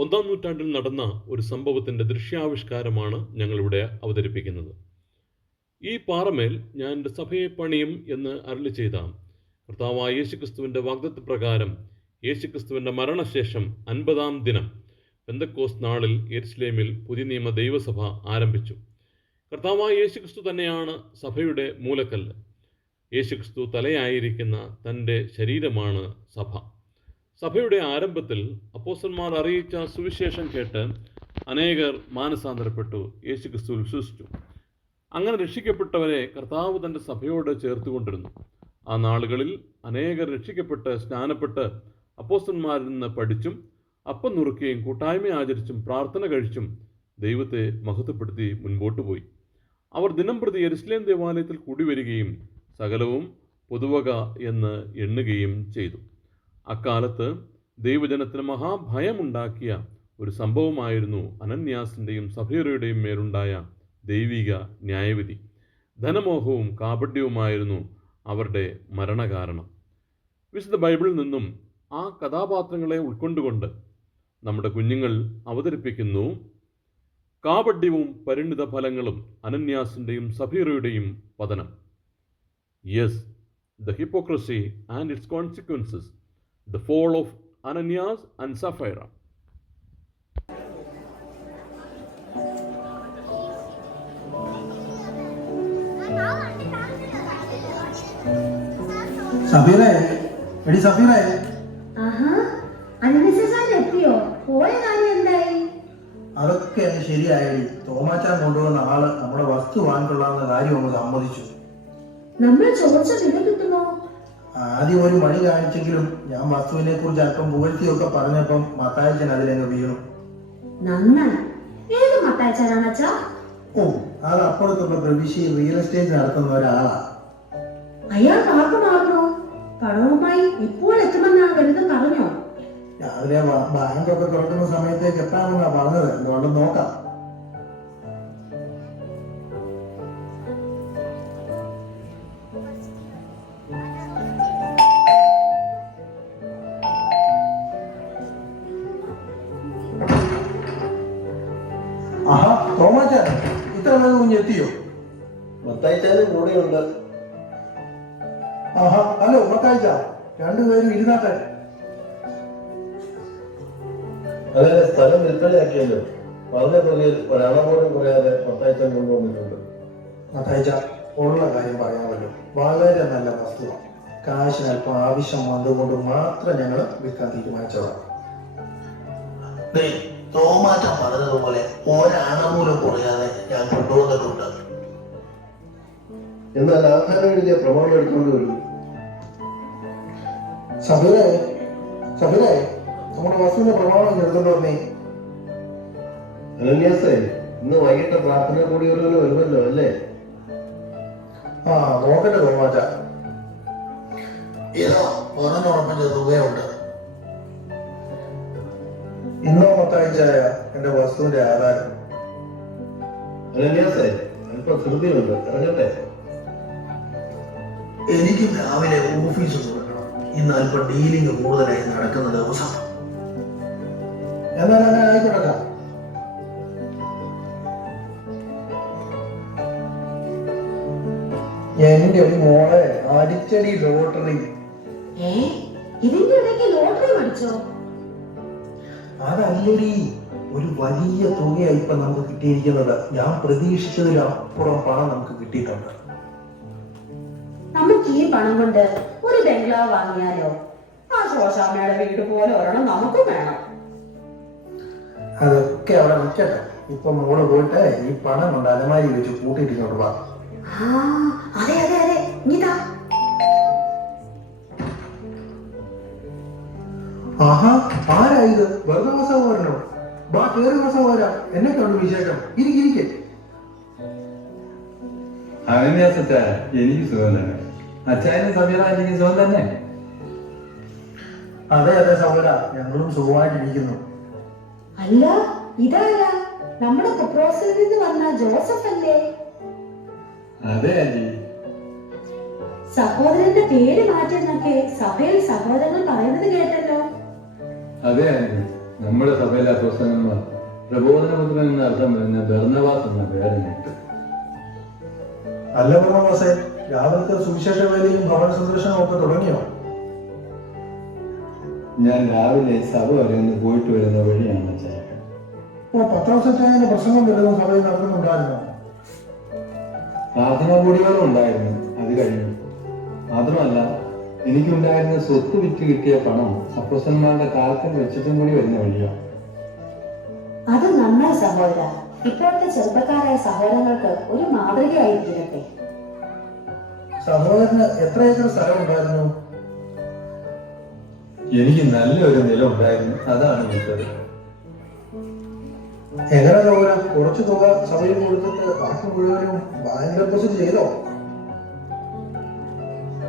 ഒന്നാം നൂറ്റാണ്ടിൽ നടന്ന ഒരു സംഭവത്തിൻ്റെ ദൃശ്യാവിഷ്കാരമാണ് ഞങ്ങളിവിടെ അവതരിപ്പിക്കുന്നത്. ഈ പാറമേൽ ഞാൻ എൻ്റെ സഭയെ പണിയും എന്ന് അരുളി ചെയ്ത കർത്താവായ യേശുക്രിസ്തുവിൻ്റെ വാഗ്ദത്ത പ്രകാരം യേശുക്രിസ്തുവിൻ്റെ മരണശേഷം 50-ാം ദിനം പെന്തക്കോസ്ത് നാളിൽ യെരുശലേമിൽ പുതിയ നിയമ ദൈവസഭ ആരംഭിച്ചു. കർത്താവായ യേശുക്രിസ്തു തന്നെയാണ് സഭയുടെ മൂലക്കല്ല്. യേശുക്രിസ്തു തലയായിരിക്കുന്ന തൻ്റെ ശരീരമാണ് സഭ. സഭയുടെ ആരംഭത്തിൽ അപ്പോസ്തലന്മാർ അറിയിച്ച സുവിശേഷം കേട്ട് അനേകർ മാനസാന്തരപ്പെട്ടു, യേശുക്രിസ്തുവിൽ വിശ്വസിച്ചു. അങ്ങനെ രക്ഷിക്കപ്പെട്ടവരെ കർത്താവ് തൻ്റെ സഭയോട് ചേർത്തുകൊണ്ടിരുന്നു. ആ നാളുകളിൽ അനേകർ രക്ഷിക്കപ്പെട്ട് സ്നാനപ്പെട്ട് അപ്പോസ്തലന്മാരിൽ നിന്ന് പഠിച്ചും അപ്പം നുറുക്കുകയും കൂട്ടായ്മ ആചരിച്ചും പ്രാർത്ഥന കഴിച്ചും ദൈവത്തെ മഹത്വപ്പെടുത്തി മുൻപോട്ട് പോയി. അവർ ദിനംപ്രതി യെരുശലേം ദേവാലയത്തിൽ കൂടി വരികയും സകലവും പൊതുവക എന്ന് എണ്ണുകയും ചെയ്തു. അക്കാലത്ത് ദൈവജനത്തിന് മഹാഭയമുണ്ടാക്കിയ ഒരു സംഭവമായിരുന്നു അനന്യാസിൻ്റെയും സഫീറയുടെയും മേലുണ്ടായ ദൈവിക ന്യായവിധി. ധനമോഹവും കാപട്യവുമായിരുന്നു അവരുടെ മരണകാരണം. വിശുദ്ധ ബൈബിളിൽ നിന്നും ആ കഥാപാത്രങ്ങളെ ഉൾക്കൊണ്ടുകൊണ്ട് നമ്മുടെ കുഞ്ഞുങ്ങൾ അവതരിപ്പിക്കുന്നു കാപട്യവും പരിണിത ഫലങ്ങളും അനന്യാസിൻ്റെയും സഫീറയുടെയും പതനം. Yes, the hypocrisy and its consequences, the fall of Ananias and Sapphira. സഫീറേ, എടി സഫീറേ. എത്തിയോ? പോയ കാര്യം എന്തായി? അതൊക്കെ ശരിയായി. തോമാച്ചാൻ കൊണ്ടുവന്ന ആള് നമ്മുടെ വസ്തു വാങ്ങിക്കൊള്ളാവുന്ന കാര്യം ഒന്ന് സമ്മതിച്ചു. നമ്മൾ ചോദിച്ച വില കിട്ടുമോ? ആദ്യം ഒരു മണി കാണിച്ചെങ്കിലും ഞാൻ വസ്തുവിനെ കുറിച്ച് അല്പം പുകഴ്ത്തിയൊക്കെ പറഞ്ഞപ്പം മത്തായിച്ചൻ അതിലങ്ങ് വീണു. നന്നായി. ഏത് മത്തായിച്ചാനാണച്ചാ? ഓ, അത് അപ്പുറത്തുള്ള പ്രവിശ്യ റിയൽ എസ്റ്റേറ്റ് നടത്തുന്ന ഒരാളാ. അയാൾ വാക്ക് മാറണോ? പണവുമായി ഇപ്പോൾ എത്തുമെന്നാണ് വലുതും പറഞ്ഞോ? രാവിലെ ബാങ്കൊക്കെ തുറക്കുന്ന സമയത്തേക്ക് എത്താമെന്നാ പറഞ്ഞത്. എന്തുകൊണ്ട് നോക്കാം. ആഹാ, തോമാച്ചാൻ ഇത്ര വേഗം കുഞ്ഞെത്തിയോ? മത്തായിച്ചാനും കൂടെയുണ്ട്. ആഹാ, ഹലോ മത്തായിച്ച, രണ്ടുപേരും ഇരുന്നാട്ടെ. അങ്ങനെ സ്ഥലം വിൽപ്പനയാക്കിയല്ലോ. പറഞ്ഞ തുകയിൽ ഒരണ പോലും കുറയാതെ മത്തായിച്ചാൻ കൊണ്ടുവന്നിട്ടുണ്ട്. മത്തായിച്ച, ഉള്ള കാര്യം പറയാമല്ലോ, വളരെ നല്ല വസ്തുവാണ്. കാശിന് അല്പം ആവശ്യം വന്നുകൊണ്ട് മാത്രം ഞങ്ങൾ വിൽക്കാൻ തീരുമാനിച്ചതാണ്. തോമാറ്റം പറഞ്ഞതുപോലെ ഒരണമൂലം കുറയാതെ ഞാൻ കൊണ്ടുവന്നിട്ടുണ്ട്. എന്നാൽ ആധാരം എഴുതിയ പ്രമാണം എടുത്തുകൊണ്ട് വരും. സഫീറേ, സഫീറേ, നമ്മുടെ വസ്തുവിന്റെ പ്രമാണം എടുത്തോണ്ട് വന്നേ. അനന്യാസേ, ഇന്ന് വൈകിട്ട് പ്രാർത്ഥന കൂടി വരുമല്ലോ അല്ലേ? ആ, നോക്കട്ടെ തോമാച്ച. ഏതോ പറഞ്ഞുറപ്പിച്ച തുകയുണ്ട്. ഇന്നോ മത്തായിച്ചായ എന്റെ വസ്തുവിന്റെ ആധാരം. അനന്യാസേ, അല്പം ധൃതിയുണ്ട്, ഇറങ്ങട്ടെ. എനിക്കും രാവിലെ ഓഫീസ് തുറക്കണം. ഇന്ന് അല്പം ഡീലിംഗ് കൂടുതലായി നടക്കുന്ന ദിവസം. എന്നാൽ അങ്ങനെ ആയിക്കോട്ടെ. എന്റെ ഒരു മോളെ അടിച്ചടി ലോട്ടറി. ഇതിന്റെ ഇടയ്ക്ക് ലോട്ടറി മേടിച്ചോ? അതല്ലടി, ഒരു വലിയ തുകയായി ഇപ്പൊ നമുക്ക് കിട്ടിയിരിക്കുന്നത്. ഞാൻ പ്രതീക്ഷിച്ചതിലപ്പുറം പണം നമുക്ക് കിട്ടിയിട്ടുണ്ട്. നമുക്ക് ഈ പണം കൊണ്ട് ഒരു ബംഗ്ലാവ് വാങ്ങിയാലോ? ആ ശോശാമ്മയുടെ വീട് പോലെ ഒരെണ്ണം നമുക്കും വേണം. അതൊക്കെ അവിടെ നിൽക്കട്ടെ. ഇപ്പൊ മോള് പോയിട്ട് ഈ പണം കൊണ്ട് അലമാരി വെച്ച് കൂട്ടിയിട്ടിങ്ങോട്ട് വാ. അതെ അതെ അതെ, ഇതാ. ആഹാ, ആരാ ഇത്? വെറുതെ സഹോദരനോ? ബാ, കേറി സഹോദര. എന്നൊക്കെയുണ്ട് വിശേഷം? ഇരിക്കെ. അനന്യാസച്ച, എനിക്ക് സുഖം തന്നെ. അച്ചായനും സമീറ എനിക്ക് സുഖം തന്നെ. അതെ അതെ സഹോദര, ഞങ്ങളും സുഖമായിട്ടിരിക്കുന്നു. അല്ല, ഇതാരാ? നമ്മുടെ കുപ്രോസിൽ നിന്ന് വന്ന ജോസഫ് അല്ലേ? അതെ ആന്റി. സഹോദരന്റെ പേര് മാറ്റുന്നൊക്കെ സഭയിൽ സഹോദരങ്ങൾ പറയുന്നത് കേട്ടല്ലോ. അതെ ആന്റി, നമ്മുടെ സഭയിലെ അപ്പോസ്തലന്മാർ പ്രബോധനപുത്രൻ എന്ന അർത്ഥം വരുന്ന ബർന്നബാസ് എന്ന പേരിനിട്ടു. അല്ല ബർന്നബാസേ, രാവിലത്തെ സുവിശേഷ വേലയും ഭവന സന്ദർശനവും ഒക്കെ തുടങ്ങിയോ? ഞാൻ രാവിലെ സഭ വരെ ഒന്ന് പോയിട്ട് വരുന്ന വഴിയാണ് അച്ഛാ. പത്രോസച്ചായന്റെ പ്രസംഗം വല്ലതും സഭയിൽ നടക്കുന്നുണ്ടായിരുന്നോ? പ്രാർത്ഥനാ കൂടികളും ഉണ്ടായിരുന്നു, അത് കഴിഞ്ഞു. മാത്രമല്ല, എനിക്കുണ്ടായിരുന്ന സ്വത്ത് വിറ്റ് കിട്ടിയ പണം അപ്പോസ്തലന്മാരുടെ കാൽക്കൽ വെച്ചിട്ടും കൂടി വരുന്ന വഴിയാണ്. അത് നന്നായി സഹോദര. ഇപ്പോഴത്തെ ചെറുപ്പക്കാരായ സഹോദരങ്ങൾക്ക് ഒരു മാതൃകയായിരിക്കട്ടെ. സഹോദരന് എത്ര ഏക്കർ സ്ഥലം ഉണ്ടായിരുന്നു? എനിക്ക് നല്ലൊരു നിലം ഉണ്ടായിരുന്നു, അതാണ് വിറ്റത്. എങ്ങനെ സഹോദര, കുറച്ചു തുക സഭയിൽ കൊടുത്തിട്ട് ബാക്കി മുഴുവനും ബാങ്ക് ഡെപ്പോസിറ്റ് ചെയ്തോ?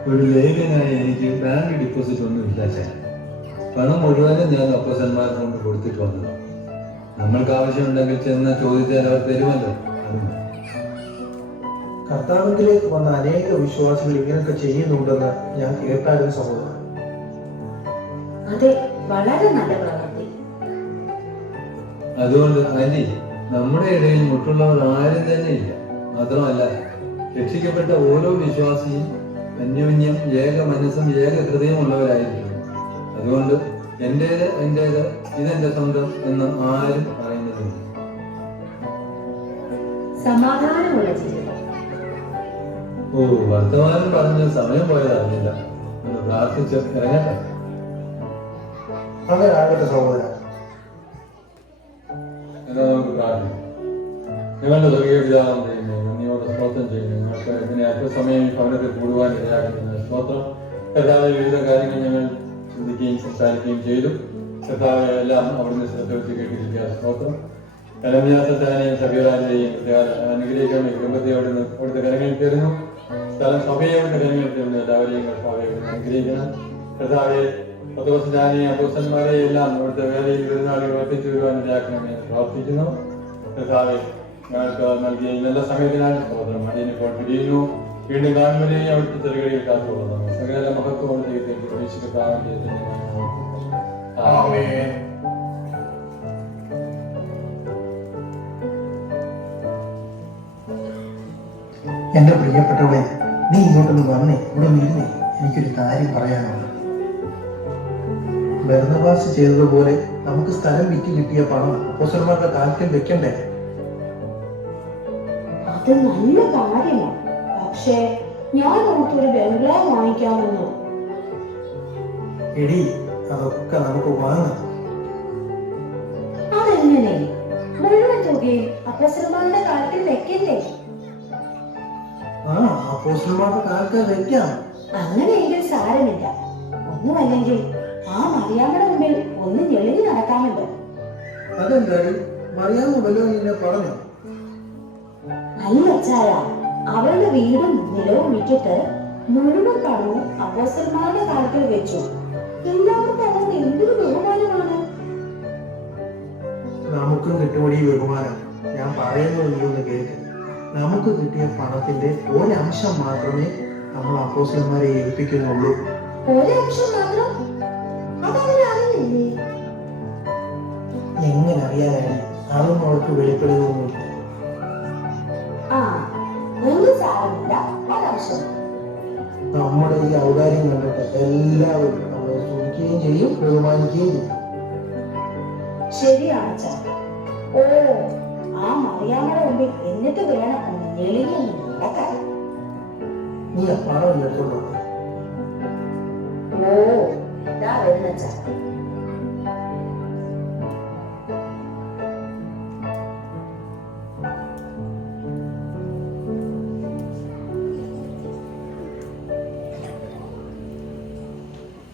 ഒരു ലേഖനായി എനിക്ക് ബാങ്ക് ഡിപ്പോസിറ്റ് ഒന്നും ഇല്ല അച്ഛാ. പണം മുഴുവനും ഞാൻ അപ്പോസ്തലന്മാരെ കൊണ്ട് കൊടുത്തിട്ട് വന്നത്. നമ്മൾക്ക് ആവശ്യമുണ്ടെങ്കിൽ ചെന്ന് ചോദിച്ചാൽ അവർ തരുമല്ലോ. കർത്താവിലേക്ക് വന്ന അനേക വിശ്വാസികൾ ഇങ്ങനെയൊക്കെ ചെയ്യുന്നുണ്ടെന്ന് ഞാൻ കേട്ടായിരുന്നു സഹോദരൻ. അതെ, വളരെ നല്ല പ്രവൃത്തി. അതുകൊണ്ട് ആന്റി, നമ്മുടെ ഇടയിൽ മുട്ടുള്ളവർ ആരും തന്നെ ഇല്ല. മാത്രമല്ല, രക്ഷിക്കപ്പെട്ട ഓരോ വിശ്വാസിയും അന്യോന്യം ഏക മനസ്സും ഏക ഹൃദയമുള്ളവരായിരിക്കുന്നു. അതുകൊണ്ട് എന്റേത് എന്റേത്, ഇതെന്റെ സ്വന്തം എന്ന് ആരും പറയുന്നതില്ല. സമാധാനമുള്ള ജീവിതം. ഓ, വർത്തമാനം പറഞ്ഞ് സമയം പോയതറിഞ്ഞില്ല. ഒന്ന് പ്രാർത്ഥിച്ച് ഇറങ്ങട്ടെ. അങ്ങനെ ആകട്ടെ സഹോദര. എന്നാ നമുക്ക് പ്രാർത്ഥിക്കാം. ഞങ്ങളുടെ സ്വർഗീയ പിതാവാം ദൈവമേ, നന്ദിയോടെ സ്തോത്രം ചെയ്യുന്നു. ഞങ്ങൾക്ക് ഇതിനെ അല്പസമയം ഭവനത്തിൽ കൂടുവാൻ ഇടയാക്കുന്നത് സ്തോത്രം. കർത്താവെ, വിവിധ കാര്യങ്ങൾ ഞങ്ങൾ ചിന്തിക്കുകയും സംസാരിക്കുകയും ചെയ്തു. കർത്താവെ, എല്ലാം അവിടുന്ന് ശ്രദ്ധ വെച്ച് കേട്ടിരിക്കുക സ്തോത്രം. കലമ്യാസത്താനെയും സഭ്യരാജയെയും അനുഗ്രഹിക്കണമേ. കുടുംബത്തെ അവിടുത്തെ കരങ്ങളിൽ തരുന്നു. സ്ഥലം സഭയെ അവിടുത്തെ കരങ്ങളിൽ തരുന്നു. എല്ലാവരെയും കർത്താവെ അവിടുന്ന് അനുഗ്രഹിക്കണം. കർത്താവെ, പത്രോസ്താനെയും അപ്പോസ്തലന്മാരെയും എല്ലാം അവിടുത്തെ വേലയിൽ പെരുന്നാളിൽ വർദ്ധിച്ചു വരുവാൻ ഇടയാക്കണമെന്ന് പ്രാർത്ഥിക്കുന്നു. കർത്താവെ, ഞങ്ങൾക്ക് നൽകിയ നല്ല സമയത്തിനാണ് സ്തോത്രം. അടിയനിപ്പോൾ പിരിയുന്നു. വീണ്ടും കാണുന്നതിനെയും അവിടുത്തെ ചെറുകളിൽ കാത്തുകൊള്ളുന്നു. സകല മഹത്വം ദൈവത്തെ പ്രവേശിക്കാവുന്ന എന്റെ പ്രിയപ്പെട്ടവളെ, നീ ഇങ്ങോട്ടൊന്ന് വന്നേ, ഇവിടെ ഇരുന്നേ. എനിക്കൊരു കാര്യം പറയാനുണ്ട്. ബർന്നബാസ് ചെയ്തതുപോലെ നമുക്ക് സ്ഥലം വിറ്റ് കിട്ടിയ പണം അപ്പോസ്തലന്മാരുടെ കാൽക്കൽ വെക്കണ്ടേ? അത് നല്ല കാര്യമാണ്. പക്ഷേ ഞാൻ നമുക്കൊരു ബംഗ്ലാവ് വാങ്ങിക്കാമെന്ന്. എടി, അതൊക്കെ നമുക്ക് വാങ്ങാം. അതെങ്ങനെ? മുഴുവൻ തുകയും അപ്പോസ്തലന്മാരുടെ കാലത്തിൽ വെക്കണ്ടേ? ആ, അപ്പോസ്തലന്മാരുടെ കാൽക്കൽ വെക്കാം. അങ്ങനെയെങ്കിൽ സാരമില്ല. ഒന്നുമല്ലെങ്കിൽ ആ മറിയാമ്മയുടെ മുമ്പിൽ ഒന്ന് ഞെളിഞ്ഞു നടക്കാമല്ലോ. അതെന്താടി, മറിയാമ്മ വല്ലതും നിന്നെ പറഞ്ഞോ? അല്ല അച്ചായ, അവരുടെ വീടും നിലവും വിറ്റിട്ട് മുഴുവൻ പണവും അപ്പോസ്തലന്മാരുടെ കാലത്തിൽ വെച്ചു. എല്ലാവർക്കും അതുകൊണ്ട് എന്തൊരു ബഹുമാനമാണ്. നമുക്കും കിട്ടുമടി ബഹുമാനം. ഞാൻ പറയുന്നത് നീ ഒന്ന് കേൾക്ക്. നമുക്ക് കിട്ടിയ പണത്തിന്റെ ഒരംശം മാത്രമേ നമ്മൾ അപ്പോസ്തലന്മാരെ ഏൽപ്പിക്കുന്നുള്ളൂ. ഒരംശം മാത്രം? അതവരെ അറിയില്ലേ? എങ്ങനെ അറിയാനാണ്? അതൊന്നും അവർക്ക് വെളിപ്പെടുകയൊന്നുമില്ല. ആ, ഒന്നും സാരമില്ല, ഒരംശം. നമ്മുടെ ഈ ഔദാര്യം കണ്ടിട്ട് എല്ലാവരും നമ്മളെ സ്തുതിക്കുകയും ചെയ്യും, ബഹുമാനിക്കുകയും ചെയ്യും. ശരിയാണ് അച്ഛാ. ഓ, ആ മറിയാമ്മയുടെ മുമ്പിൽ എന്നിട്ട് വേണം ഒന്ന് ഞെളിഞ്ഞു നടക്കാൻ. നീ ആ പണം എടുത്തോണ്ട് വന്നേ. ഓ, ഇതാ വരുന്ന അച്ഛാ.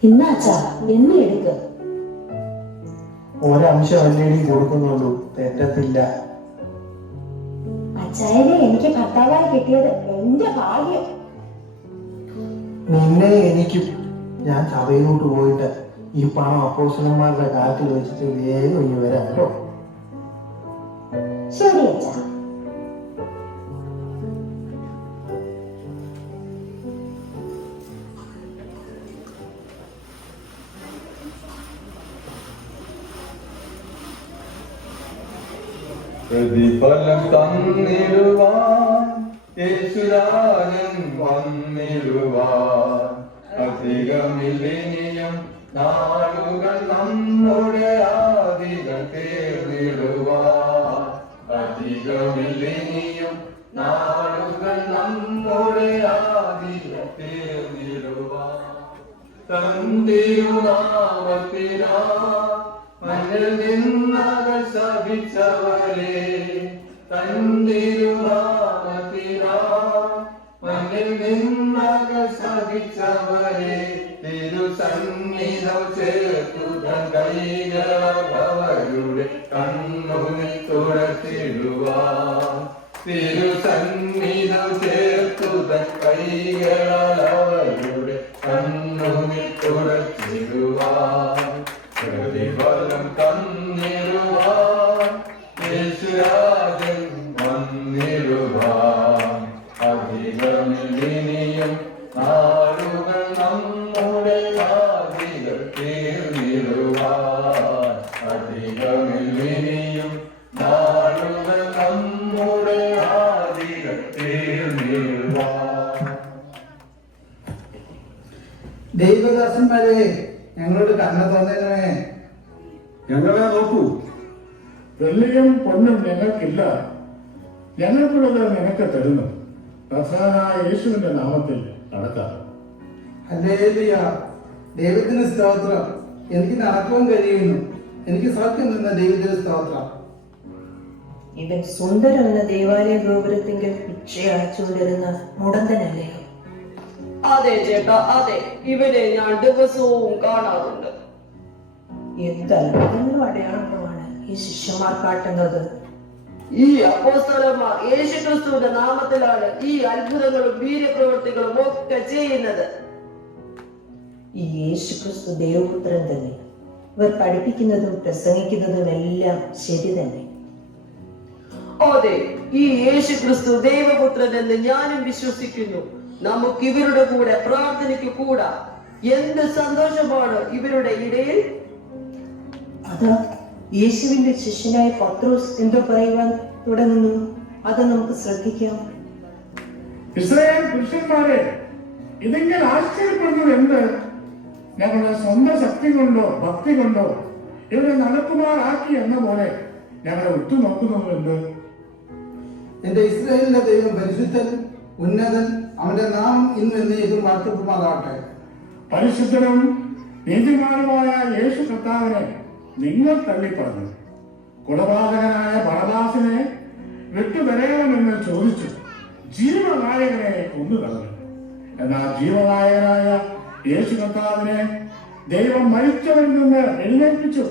ഇന്നാച്ചാ എണ്ണി എടുക്ക. ഒരംശം അല്ലേടി കൊടുക്കുന്നുള്ളൂ, തെറ്റത്തില്ല. അച്ചായനെ എനിക്ക് ഭർത്താവായി കിട്ടിയത് എന്റെ ഭാഗ്യം. നിന്നെ എനിക്കും. ഞാൻ സഭയിലോട്ട് പോയിട്ട് ഈ പണം അപ്പോസ്തലന്മാരുടെ കാറ്റിൽ വെച്ചിട്ട് വേഗം ഇനി വരാം കേട്ടോ. ശരി അച്ഛാ. പ്രതിഫലം തന്നിടുവാൻ യേശുരാജൻ വന്നിടുവാൻ അധികമില്ലിനിയും നാളുകൾ നമ്മുടെ ആദികൾ തീർന്നിടുവാൻ അധികമില്ലിനിയും നാളുകൾ നമ്മുടെ ആദികൾ തീർന്നിടുവാൻ തന്തിരുനാമത്തിനാ മണ്ണിൽ നിന്നകൾ സഹിച്ചവരെ തന്തിരുനാമത്തിനാ മണ്ണിൽ നിന്നകൾ സഹിച്ചവരെ തിരുസന്നിധം ചേർത്തു തൻ കൈകളവരുടെ കണ്ണുനിൽ തുടച്ചിടുവാൻ തിരുസന്നിധം ചേർത്തു തൻ കൈകളവരുടെ കണ്ണുനിൽ തുടച്ചിടുവാൻ പ്രതിഫലം തന്നിടുവാൻ യേശുരാജൻ വന്നിടുവാൻ അധികമില്ലിനിയും നാളുകൾ നമ്മുടെ ആദികൾ തീർന്നിടുവാൻ അധികമില്ലിനിയും നാളുകൾ നമ്മുടെ ആദികൾ തീർന്നിടുവാൻ. ദൈവദാസന്മാരെ, ഞങ്ങളോട് കണ്ണ തോന്നണമേ. ഞങ്ങളെ നോക്കൂ. വെള്ളിയും പൊന്നും ഞങ്ങൾക്കില്ല, ഞങ്ങൾക്കുള്ളത് നിനക്ക് തരുന്നു. കർത്താവായ യേശുവിന്റെ നാമത്തിൽ നടക്കാം. ഹല്ലേലൂയ. ദൈവത്തിന് സ്തോത്രം. എനിക്ക് നടക്കുവാൻ കഴിയുന്നു. എനിക്ക് സൗഖ്യം തന്ന ദൈവത്തിന് സ്തോത്രം. ഇവൻ സുന്ദരം എന്ന ദേവാലയ ഗോപുരത്തിങ്കിൽ ഭിക്ഷ അടച്ചുകൊണ്ടിരുന്ന മുടന്തനല്ലേ? അതെ ചേട്ടാ, അതെ, ഇവനെ ഞാൻ ദിവസവും കാണാറുണ്ട്. എന്ത് അത്ഭുതങ്ങളും അടയാളങ്ങളുമാണ് ഈ ശിഷ്യന്മാർ കാട്ടുന്നത്. ഈ അപ്പോസ്തലന്മാർ യേശുക്രിസ്തുവിന്റെ നാമത്തിലാണ് ഈ അത്ഭുതങ്ങളും വീര്യപ്രവൃത്തികളും ഒക്കെ ചെയ്യുന്നത്. ഈ യേശുക്രിസ്തു ദൈവപുത്രൻ തന്നെ. ഇവർ പഠിപ്പിക്കുന്നതും പ്രസംഗിക്കുന്നതും എല്ലാം ശരി തന്നെ. അതെ, ഈ യേശുക്രിസ്തു ദൈവപുത്രൻ എന്ന് ഞാനും വിശ്വസിക്കുന്നു. നമുക്ക് ഇവരുടെ കൂടെ പ്രാർത്ഥനയ്ക്ക് കൂടാ. എന്ത് സന്തോഷമാണ് ഇവരുടെ ഇടയിൽ. അതാ യേശുവിന്റെ ശിഷ്യനായ പത്രോസ് എന്തോ പറയുവാൻ തുടങ്ങുന്നു. അത് നമുക്ക് ശ്രദ്ധിക്കാം. ഇസ്രായേൽ പുരുഷന്മാരെ, ഇതിങ്ങനെ ആശ്ചര്യപ്പെടുന്നത് എന്ത്? ഞങ്ങളുടെ സ്വന്തം ശക്തി കൊണ്ടോ ഭക്തി കൊണ്ടോ ഇവരെ നടക്കുമാറാക്കി എന്ന പോലെ ഞങ്ങളെ ഉറ്റുനോക്കുന്നത് എന്ത്? എന്റെ ഇസ്രായേലിന്റെ ദൈവം പരിശുദ്ധൻ, ഉന്നതൻ. അവന്റെ നാമം ഇന്നും എന്നേക്കും വാഴ്ത്തപ്പെടുമാറാകട്ടെ. പരിശുദ്ധനും നീതിമാനുമായ യേശു കർത്താവിനെ നിങ്ങൾ തള്ളിപ്പറഞ്ഞു. കൊലപാതകനായ ബറബ്ബാസിനെ വിട്ടുതരണമെന്ന് ചോദിച്ചു. ജീവനായകനെ കൊന്നുകളഞ്ഞു. എന്നാൽ ജീവനായകനായ യേശു കർത്താവിനെ ദൈവം മരിച്ചവരിൽ നിന്ന് എഴുന്നേൽപ്പിച്ചു.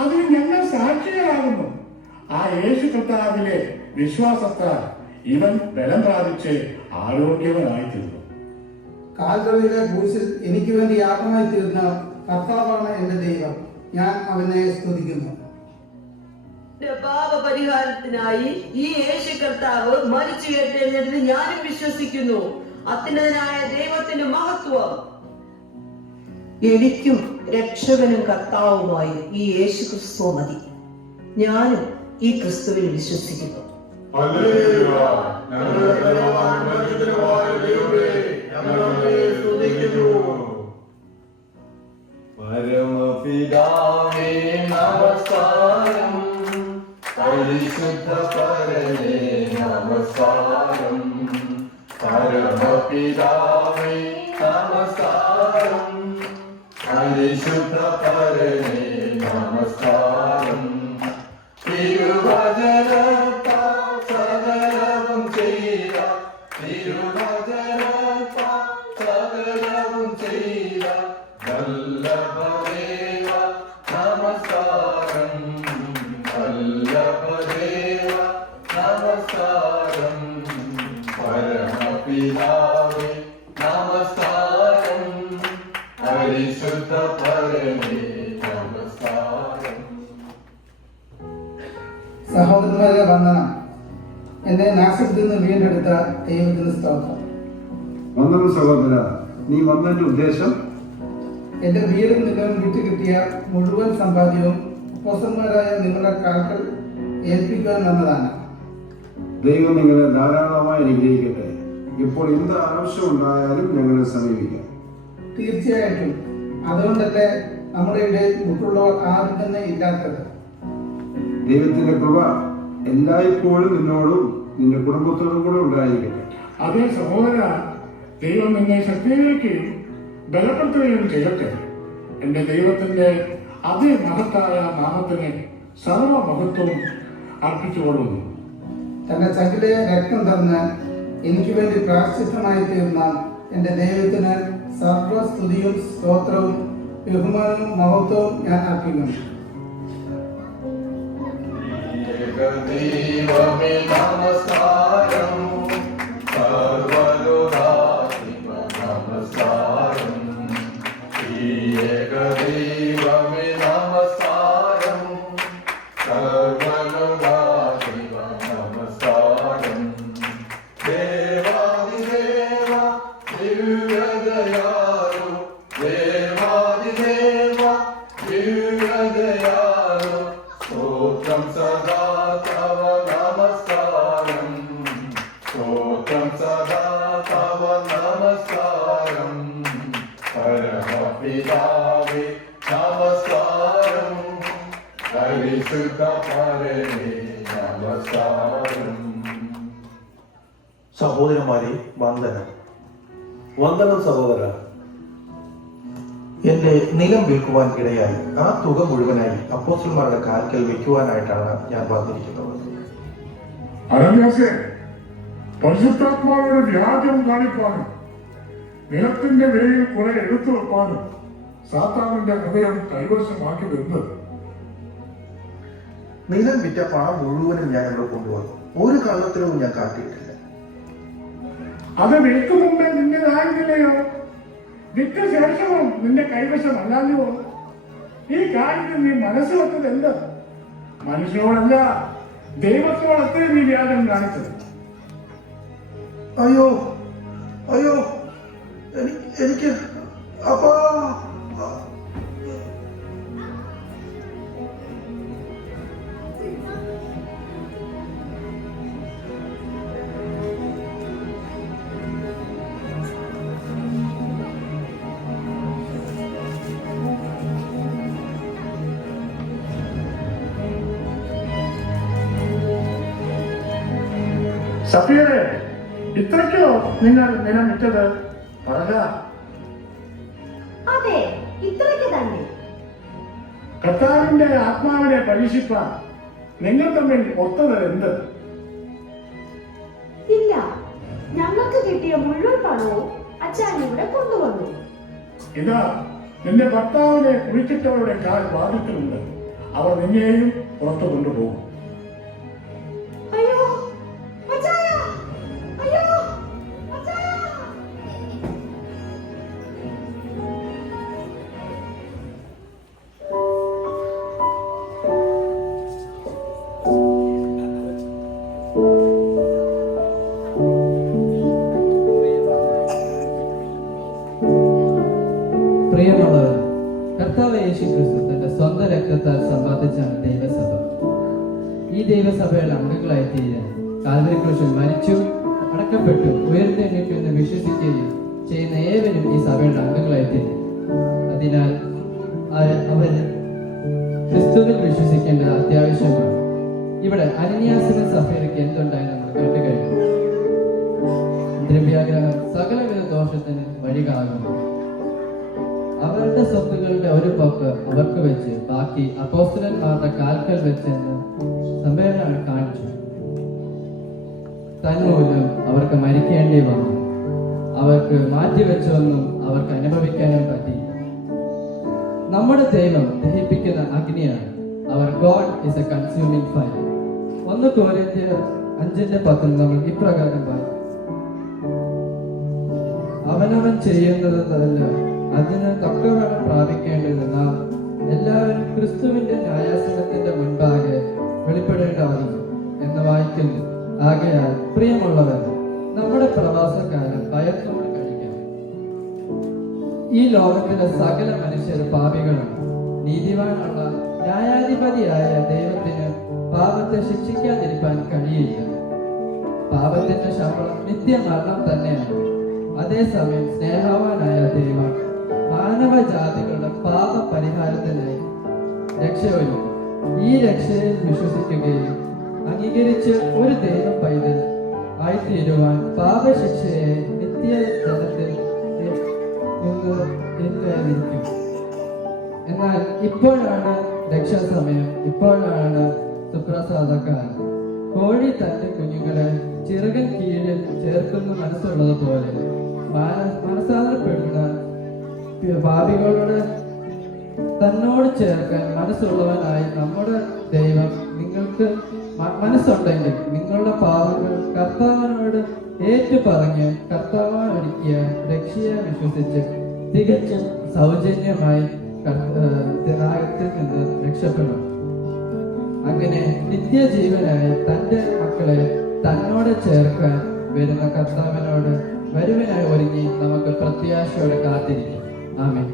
അതിന് ഞങ്ങൾ സാക്ഷികളാകുന്നു. ആ യേശു കർത്താവിലെ വിശ്വാസത്താൽ ഇവൻ ബലം പ്രാപിച്ച് ആരോഗ്യവനായി തീർന്നു. കാൽവരിയിലെ ക്രൂശിൽ എനിക്ക് വേണ്ടി യാഗമായി തീർന്ന കർത്താവാണ് എന്റെ ദൈവം. ഞാൻ അവനെ സ്തുതിക്കുന്നു. പാപപരിഹാരത്തിനായി ഈ യേശു കർത്താവ് മരിച്ചു എഴുന്നേറ്റെന്ന് ഞാനും വിശ്വസിക്കുന്നു. അത്യുന്നതനായ ദൈവത്തിന്റെ മഹത്വം. എനിക്കും രക്ഷകനും കർത്താവുമായി ഈ യേശു ക്രിസ്തു മതി. ഞാനും ഈ ക്രിസ്തുവിൽ വിശ്വസിക്കുന്നു. പരമപിതാവേ നമസ്കാരം, പരിശുദ്ധ പരമേ നമസ്കാരം, പരമപിതാവേ നമസ്കാരം, പരിശുദ്ധ പരമേ നമസ്കാരം. തിരുവചനത്താൽ സകലവും ചെയ്ത, തിരുവചനത്താൽ സകലവും ചെയ്ത വല്ലഭദേവ നമസ്കാരം, വല്ലഭദേവ നമസ്കാരം, പരമപിതാവേ നമസ്കാരം, പരിശുദ്ധ പരമേ നമസ്കാരം. സഹോദരന്മാരെ വന്ദനം. എന്നെ നാശത്തിൽ നിന്ന് വീണ്ടെടുത്ത ദൈവത്തിന് സ്തോത്രം. വന്ദനം സഹോദര. നീ വന്നതിന്റെ ഉദ്ദേശം? എന്റെ വീടും നിങ്ങളും വിട്ടു കിട്ടിയ മുഴുവൻ സമ്പാദ്യവും അപ്പോസ്തലന്മാരായ നിങ്ങളുടെ കാൽക്കൽ ഏൽപ്പിക്കുവാൻ വന്നതാണ്. ദൈവം നിങ്ങളെ ധാരാളമായി അനുഗ്രഹിക്കട്ടെ. ഇപ്പോൾ എന്ത് ആവശ്യമുണ്ടായാലും ഞങ്ങളെ സമീപിക്കാം. തീർച്ചയായിട്ടും. അതുകൊണ്ടല്ലേ നമ്മുടെ ഇടയിൽ മുട്ടുള്ളവർ ആരും തന്നെ ഇല്ലാത്തത്. ദൈവത്തിന്റെ കൃപ എല്ലായ്പ്പോഴും നിന്നോടും നിന്റെ കുടുംബത്തോടും കൂടെ ഉണ്ടായിരിക്കട്ടെ. അതേ സഹോദര, ദൈവം നിന്നെ ശക്തീകരിക്കുകയും ബലപ്പെടുത്തുകയും ചെയ്യട്ടെ. എന്റെ ദൈവത്തിന്റെ അതിമഹത്തായ നാമത്തിന് സർവമഹത്വവും അർപ്പിച്ചുകൊള്ളുന്നു. തന്റെ ചകിലെ രക്തം തന്ന് എനിക്ക് വേണ്ടി പ്രായശ്ചിത്തമായി തീർന്ന എന്റെ ദൈവത്തിന് സർവസ്തുതിയും സ്തോത്രവും ബഹുമാനവും മഹത്വവും ഞാൻ അർപ്പിക്കുന്നു. ദൈവമേ നമസ്കാരം, സർവ്വലോകാധിപ നമസ്കാരം. ദൈവമേ നമസ്കാരം, സർവ്വലോകാധിപ നമസ്കാരം. ദേവാദിദേവ ദിവ്യദയാലു, ദേവാദിദേവ ദിവ്യദയാലു, സ്തോത്രം സദാ തവ നമസ്കാരം, സ്തോത്രം സദാ തവ നമസ്കാരം. പരമപിതാവേ നമസ്കാരം, പരിശുദ്ധ പരമേ നമസ്കാരം. സഹോദരന്മാരെ, വന്ദനം. വന്ദനം സഹോദര. എന്റെ നിലം വിൽക്കുവാൻ ഇടയായി ആ തുക മുഴുവനായി അപ്പോസ്തലന്മാരുടെ കാൽക്കൽ വെക്കുവാനായിട്ടാണ് ഞാൻ വന്നിരിക്കുന്നത്. അനന്യാസേ, പരിശുദ്ധാത്മാവിന്റെ വ്യാജം കാണിക്കാനും നിലത്തിന്റെ വേരിൽ കുറെ എടുത്തു വെക്കാനും സാത്താനിന്റെ ഹൃദയം കൈവശമാക്കി വരുന്നത്. നിലം വിറ്റ പണം മുഴുവനും ഞാൻ ഇവിടെ കൊണ്ടുവന്നു. ഒരു കള്ളത്തിലും ഞാൻ കാട്ടിയിട്ടില്ല. അത് വിൽക്കു മുമ്പേ നിന്റേതായിരുന്നില്ലയോ? വിറ്റ ശേഷവും നിന്റെ കൈവശം അല്ലാതെയോ? ഈ കാര്യത്തിൽ നീ മനസ്സ് വെച്ചത് എന്ത്? മനുഷ്യനോടല്ല, ദൈവത്തോടത്തെ നീ വ്യാജം കാണിച്ചത്. അയ്യോ അയ്യോ, എനിക്ക് അപ്പാ. സഫീറെ, ഇത്രയ്ക്കോ നിങ്ങൾ നിലം വിറ്റത്? പറക. അതെ, ഇത്രയ്ക്ക് തന്നെ. കർത്താവിന്റെ ആത്മാവിനെ പരീക്ഷിക്കാൻ നിങ്ങൾ തമ്മിൽ ഒത്തത് എന്ത്? ഇല്ല, ഞങ്ങൾക്ക് കിട്ടിയ മുഴുവൻ പണവും അച്ഛൻ ഇവിടെ കൊണ്ടുവന്നു. ഇതാ നിന്റെ ഭർത്താവിനെ കുഴിച്ചിട്ടവരുടെ കാൽ വാതിൽക്കലുണ്ട്. അവർ നിന്നെയും പുറത്തു കൊണ്ടുപോകും. അയ്യോ അച്ചായ, അയ്യോ അച്ചായ. പ്രിയമുള്ളവർ, കർത്താവ് യേശു ക്രിസ്തു തന്റെ സ്വന്തം രക്തത്താൽ സമ്പാദിച്ചാണ് ദൈവസഭ. ഈ ദൈവസഭയുടെ അംഗങ്ങളായി തീരാൻ കാൽവരി ക്രൂശിൽ മരിച്ചു, അടക്കപ്പെട്ടു, ഉയർത്തെഴുന്നേറ്റു എന്ന് വിശ്വസിക്കുകയും ചെയ്യുന്ന ഏവരും ഈ സഭയുടെ അംഗങ്ങളായി തീരും. അതിനാൽ അവര് ക്രിസ്തുവിൽ വിശ്വസിക്കേണ്ടത് അത്യാവശ്യമാണ്. ഇവിടെ അനന്യാസിന് സഭയിലേക്ക് എന്തുണ്ടായി നമ്മൾ കേട്ടു കഴിഞ്ഞു. ദ്രവ്യാഗ്രഹം സകലവിധ ദോഷത്തിന് വഴികാകുന്നു. അവരുടെ സ്വത്തുക്കളുടെ ഒരു പങ്ക് അവർക്ക് വെച്ച് ബാക്കി അപ്പോസ്തലന്മാരുടെ കാൽക്കൽ വെച്ചെന്ന് സമ്മേളനം കാണിച്ചു. തന്മൂലം അവർക്ക് മരിക്കേണ്ടി വന്നു. അവർക്ക് മാറ്റിവെച്ചൊന്നും അവർക്ക് അനുഭവിക്കാനും പറ്റി. നമ്മുടെ ദൈവം ദഹിപ്പിക്കുന്ന അഗ്നിയാണ്. അവർ God is a consuming fire. 1 കൊരിന്ത്യർ 5:10 നമ്മൾ ഇപ്രകാരം പറയും: അവനവൻ ചെയ്യുന്നതല്ല അതിന് തക്കവണ്ണം പ്രാപിക്കേണ്ടത് നാം എല്ലാവരും ക്രിസ്തുവിന്റെ ന്യായാസനത്തിന്റെ മുൻപാകെ വെളിപ്പെടേണ്ടതാകുന്നു എന്ന് വായിക്കുന്നു. ആകയാൽ പ്രിയമുള്ളവർ, നമ്മുടെ പ്രവാസക്കാലം ഭയത്തോടെ കഴിക്കണം. ഈ ലോകത്തിലെ സകല മനുഷ്യർ പാപികളാണ്. നീതിവാനുള്ള ന്യായാധിപതിയായ ദൈവത്തിന് പാപത്തെ ശിക്ഷിക്കാതിരിക്കാൻ കഴിയില്ല. പാപത്തിന്റെ ശമ്പളം നിത്യമരണം തന്നെയാണ്. അതേസമയം സ്നേഹവാനായ ദൈവം മാനവജാതികളുടെ പാപ പരിഹാരത്തിനായി രക്ഷ ഒരുക്കി. ഈ രക്ഷയിൽ വിശ്വസിക്കുകയും അംഗീകരിച്ച് ഒരു ദൈവ പൈതൽ ആയിത്തീരുവാൻ പാപശിക്ഷയെ നിത്യജനത്തിൽ നിന്നിരിക്കും. എന്നാൽ ഇപ്പോഴാണ് രക്ഷാസമയം, ഇപ്പോഴാണ് സുപ്രസാദക്കാലം. കോഴി തന്റെ കുഞ്ഞുങ്ങളെ ചിറകൻ കീഴിൽ ചേർക്കുന്ന മനസ്സുള്ളതുപോലെ മനസ്സാദരപ്പെടുന്ന പാപികളോട് തന്നോട് ചേർക്കാൻ മനസ്സുള്ളവനായി നമ്മുടെ ദൈവം നിങ്ങൾക്ക് മനസ്സുണ്ടെങ്കിൽ നിങ്ങളുടെ പാപങ്ങൾ കർത്താവിനോട് ഏറ്റുപറഞ്ഞ് കർത്താവാൻ ഒരുക്കിയ രക്ഷയെ വിശ്വസിച്ച് തികച്ചും സൗജന്യമായി നരകത്തിൽ നിന്ന് രക്ഷപ്പെടണം. അങ്ങനെ നിത്യജീവനായി തന്റെ മക്കളെ തന്നോട് ചേർക്കാൻ വരുന്ന കർത്താവിനോട് വരുവനായി ഒരുങ്ങി നമുക്ക് പ്രത്യാശയോടെ കാത്തിരിക്കാം. ആമേൻ.